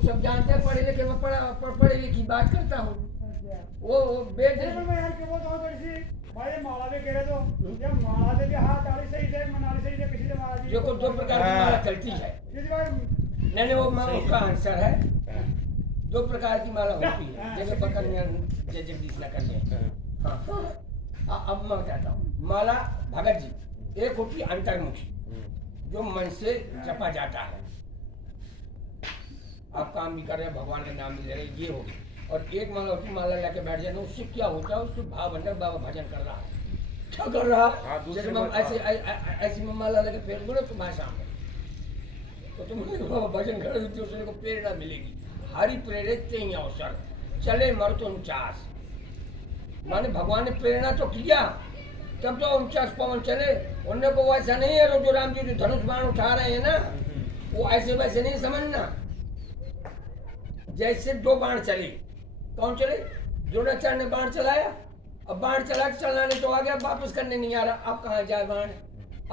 सब जानते हैं, पढ़े लिखे में पढ़े लिखी बात करता हूँ। वो बेच भाई माला भी कह रहे तो ये माला से भी हाथ आली सही से मनाली सही से किसी से माला जी जो को दो प्रकार की माला चलती है। नहीं वो उसका आंसर है, दो प्रकार की माला होती है, जैसे पकड़ने जगदीश न कर ले। हाँ अब मैं बताता हूँ। माला भगत जी, एक होती है अंतर्मुखी, जो मन से जपा जाता है, आप काम भी कर रहे हैं, भगवान का नाम भी ले रहे हैं, ये होगी। और एक माला होती, माला लेके बैठ जाना, उससे क्या होता है, उसके भाव अंदर बाबा भजन कर रहा है, क्या कर रहा है, जैसे मैं ऐसी में माला लेके फेर दूँ ना तुम्हारे सामने, तो तुम बाबा भजन कर दूसरे को प्रेरणा मिलेगी। हरि प्रेरित ते ही अवसर चले मर तो 49, माने भगवान ने प्रेरणा तो किया, तब तो 49 पवन चले। उनने को वैसा नहीं है जो राम जी जो धनुष बाण उठा रहे हैं ना, वो ऐसे वैसे नहीं समझना। जैसे दो बाण चले, कौन चले, द्रोणाचार्य ने बाण चलाया, अब बाण चलाने तो आ गया, वापस करने नहीं आ रहा, अब कहाँ जाए बाण,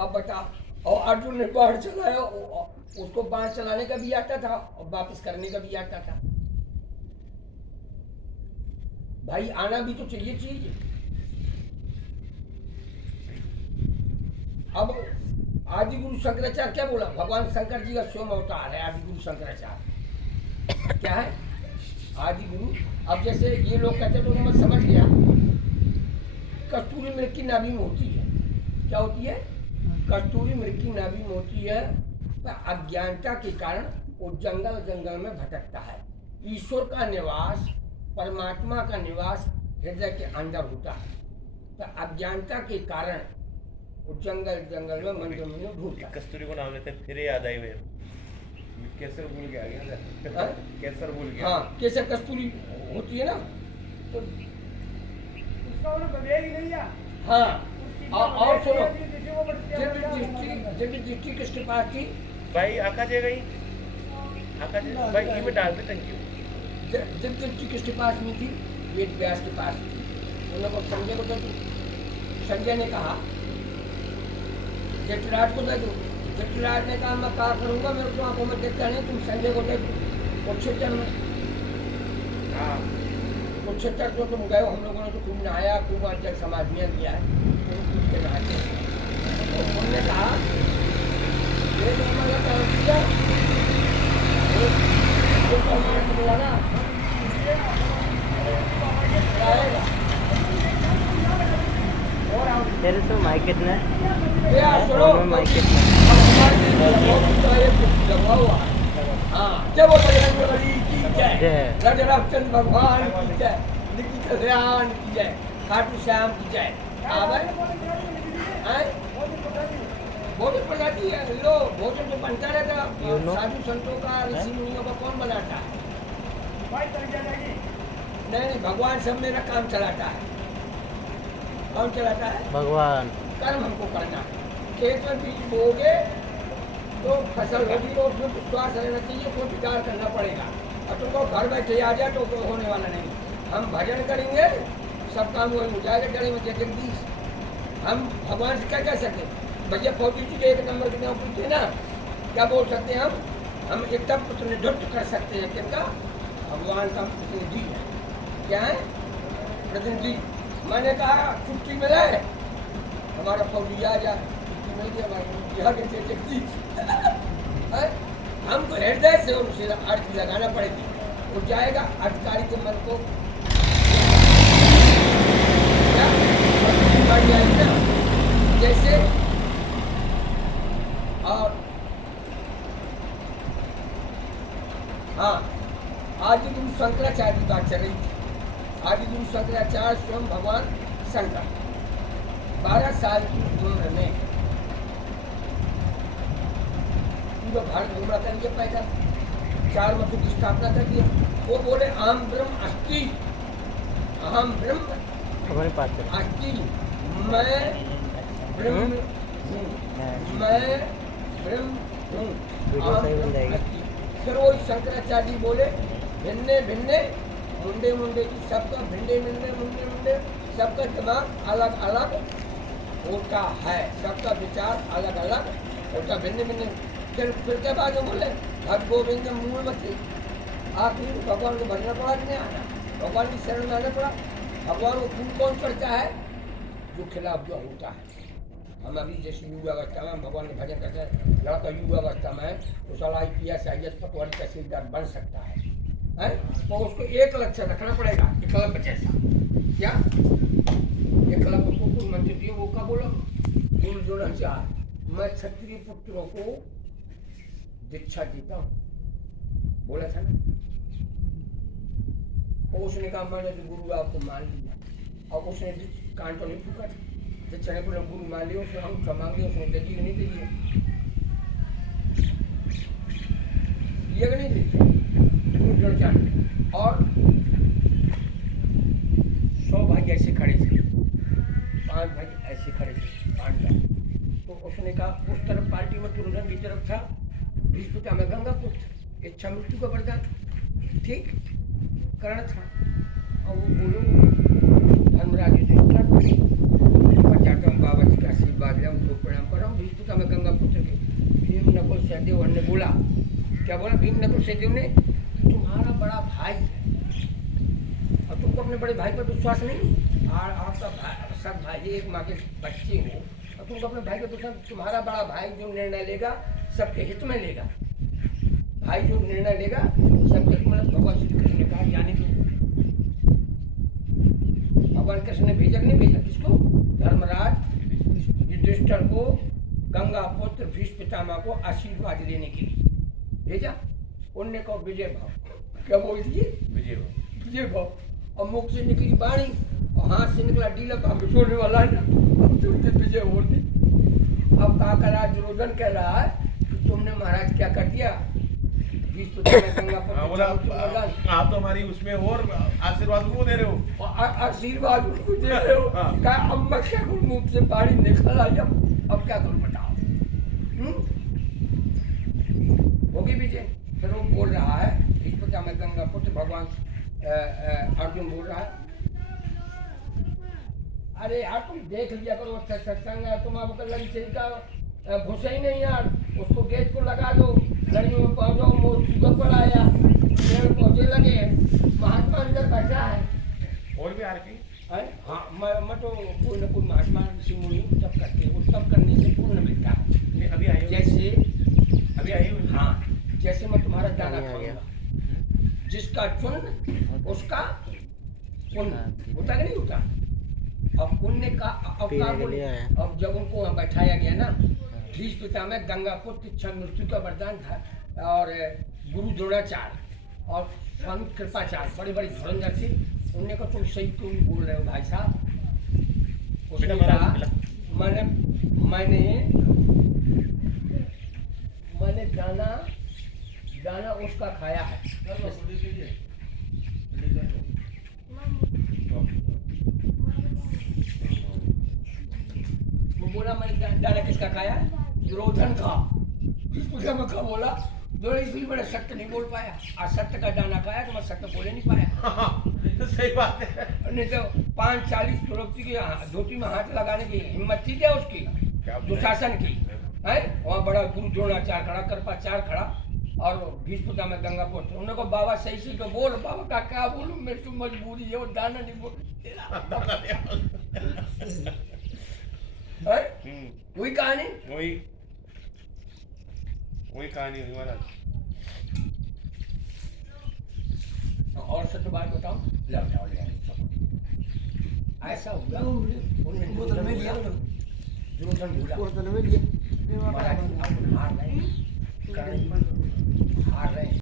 अब बताओ। और अर्जुन ने बाण चलाया, उसको बाण चलाने का भी आता था और वापस करने का भी आता था। भाई आना भी तो चाहिए चीज। अब आदि गुरु शंकराचार्य क्या बोला, भगवान शंकर जी का स्वयं अवतार है आदि गुरु शंकराचार्य। क्या है आदि गुरु। अब जैसे ये लोग कहते तो मैं समझ गया, कस्तूरी मृग की नाभि में होती है, क्या होती है, कस्तूरी मृग की नाभि में होती है, अज्ञानता के कारण वो जंगल जंगल में भटकता है। ईश्वर का निवास, परमात्मा का निवास हृदय के अंदर होता है, तो अज्ञानता के कारण वो जंगल जंगल में मंदिर में ढूंढता है। कस्तूरी को नाम लेते फिर याद आई वे केसर भूल गया केसर भूल गया। हाँ केसर कस्तूरी होती है ना, तो उसका उन्हें बदलेगी नहीं है। हाँ और सुनो, दृष्टि किसके पास थी भाई, आका जे गई आका जे भाई ये में डाल दे, थैंक यू। दृष्टि किसके पास में थी, वेद व्यास के पास थी। उन लोगों संजय को दे दो, संजय ने कहा जटराज को दे दो, जटराज ने कहा मैं क्या करूंगा, मेरे को आंखों में देखता नहीं, तुम संजय को दे दो। कुरुक्षेत्र में कुरुक्षेत्र तो तुम गए, हम लोगों ने तो खूब नहाया, खूब जल समाधियाँ किया है, कूद के नहाते। तो उन्होंने कहा ये जो हमारा काम किया वो तो हमारे को लगा तेरे तो माइक कितना है, माइक कितना हाँ जब रामचंद्र भगवान की जय, निकी कल्याण की जय, खाटू श्याम की जय। भोजन बनाती है, लो भोजन तो बनता रहता, साधु संतों का ऋषि मुनियों का कौन बनाता है, नहीं भगवान सब मेरा काम चलाता है। कौन चलाता है, भगवान। कर्म हमको करना है, खेत में बीज बोगे तो फसल होगी, तो उसमें विश्वास रहना चाहिए, उसको विचार करना पड़ेगा। और तुमको घर बैठे आ जाए तो होने वाला नहीं। हम भजन करेंगे सब काम वही हो जाएगा, डरे में जगदीश। हम भगवान से क्या कह सकते, भैया फौजी जी के 1 नंबर की नौकरी थी ना, क्या बोल सकते हैं हम एकदम प्रतिनिधित्व कर सकते हैं किनका, भगवान का प्रतिनिधि है। क्या है प्रतिनिधि। मैंने कहा छुट्टी मिले, हमारा फौजी आ जाए, छुट्टी मिल गई हमारे जगदीश। हमको हृदय से उनसे अर्थ लगाना पड़ेगी, वो जाएगा अधिकारी के मन को जैसे। और हाँ आदि गुरु शंकराचार्य की बात चल रही थी। आदि गुरु शंकराचार्य स्वयं भगवान शंकर 12 साल की उम्र में पूरा भारत घूमना कर लिया, पैदा 4 मतों की स्थापना कर दिया। वो बोले अहम ब्रह्म अस्ति, अहम ब्रह्म अस्ति, मैं ब्रह्म हूँ, मैं ब्रह्म हूँ, फिर वो शंकराचार्य बोले भिन्ने भिन्ने मुंडे मुंडे की, सबका भिन्ने भिन्ने मुंडे मुंडे, सबका दिमाग अलग अलग होता है, सबका विचार अलग अलग होता, भिन्न भिन्न। फिर क्या बात बोले भग गोविंद मूल मती, आखिर में भगवान को भजना पड़ा कि नहीं आना, भगवान की शरण में आना पड़ा। भगवान को खूब कौन करता है? जो खिलाफ जो होता है। हम अभी जैसे युवा अवस्था में हम भगवान का भजन करते हैं, लड़का युवा अवस्था में है तो साला IPS IAS पटवारी तहसीलदार बन सकता है, तो उसको एक लक्ष्य रखना पड़ेगा, एकलव्य जैसा। क्या एकलव्य को कोई मंत्र दिए, वो क्या बोला? गुरु द्रोणाचार्य, मैं क्षत्रिय पुत्रों को दीक्षा देता हूँ, बोला था ना। और उसने कहा मैंने तो गुरु आपको मान लिया, और उसने कान तो नहीं फूका था, दीक्षा ने बोला गुरु मान लिया, उसने हम मांग लिया, उसने दीजिए नहीं दीजिए, दिया नहीं दीजिए गुरु द्रोणाचार्य। और 100 भाई ऐसे खड़े थे, 5 भाई ऐसे खड़े थे, 5 भाई। तो उसने कहा उस तरफ पार्टी में दुर्योधन की तरफ था भीष्म में गंगा पुत्र, इच्छा मृत्यु का वरदान, ठीक कर्ण था। और वो बोलो धर्मराज युधिष्ठिर जाता हूँ, बाबा जी का आशीर्वाद लिया, उनको प्रणाम कर रहा हूँ। भीष्म में गंगा पुत्र के भीम नकुल सहदेव ने बोला, क्या बोला भीम नकुल सहदेव ने? तुम्हारा बड़ा भाई है और तुमको अपने बड़े भाई पर विश्वास नहीं, और आपका भाई सब भाई एक माँ के बच्चे हो और तुमको अपने भाई पर विश्वास। तुम्हारा बड़ा भाई जो निर्णय लेगा सबके हित में लेगा, भाई जो निर्णय लेगा सबके हित में। भगवान श्री कृष्ण ने कहा जाने दो। भगवान कृष्ण ने भेजा कि नहीं भेजा? किसको? धर्मराज युधिष्ठिर को, गंगा पुत्र भीष्म पितामह को आशीर्वाद लेने के लिए भेजा। उनने कहा विजय भाव, क्या बोल दिए? विजय भाव, विजय भाव। और मुख से निकली वाणी और हाथ से निकला डीला, काम छोड़ने वाला है ना, अब तुरंत विजय बोलते। अब काका दुर्योधन कह रहा है कि तुमने महाराज क्या कर दिया, भीष्म गंगा बोला आप तो हमारी उसमें और आशीर्वाद को दे रहे हो, आशीर्वाद उनको दे रहे हो। कहा अब मैं क्या करूं, मुख से पानी निकला, अब क्या करूं बताओ। होगी विजय। फिर वो बोल रहा है भीष्म में गंगा पुत्र, भगवान अर्जुन बोल रहा है, अरे यार तुम देख लिया करो सत्संग है, तुम अब लड़ी का घुसे ही नहीं यार, उसको गेट को लगा दो, लड़ियों में पहुंचो, मोर सुगर पर आया, पेड़ पौधे लगे, महात्मा अंदर बैठा है। और भी आ रही हाँ, मैं तो कोई न कोई महात्मा ऋषि मुनि तब करते हैं, वो तब करने से पुण्य मिलता है। अभी आई, जैसे अभी आई हूँ। हाँ, जैसे मैं तुम्हारा दाना खाऊंगा, जिसका चुन उसका पुण्य होता कि नहीं होता? अब पुण्य का अब क्या बोले, अब जब उनको वहाँ बैठाया गया ना, भीष्म पितामह गंगा पुत्र, इच्छा मृत्यु का वरदान था, और गुरु द्रोणाचार्य और स्वामी कृपाचार्य बड़े बड़े धुरंधर थे। उनने कहा तुम सही क्यों नहीं बोल रहे हो भाई साहब? उसने कहा मैंने दाना उसका खाया है। वो बोला मैंने दाना किसका खाया है? दुर्योधन का। भीष्म में क्या बोला? जो इसलिए मैंने सत्य नहीं बोल पाया, आज सत्य का दाना खाया तो मैं सत्य बोले नहीं पाया। तो सही बात है। नहीं तो 5-40 द्रौपदी की धोती में हाथ लगाने की हिम्मत थी क्या उसकी, दुशासन की है? वहाँ बड़ा गुरु द्रोणाचार्य खड़ा, कृपाचार्य खड़ा, और भीष्म में गंगा पुत्र। उन्होंने कहा बाबा सही से तो बोल। बाबा का क्या बोलूं, मेरी तो मजबूरी है, वो दाना नहीं बोल। वही कहानी, वही कहानी हुई महाराज। और सत्य बात बताओ, लौटाओ ले ऐसा हुआ। दुर्योधन भूला,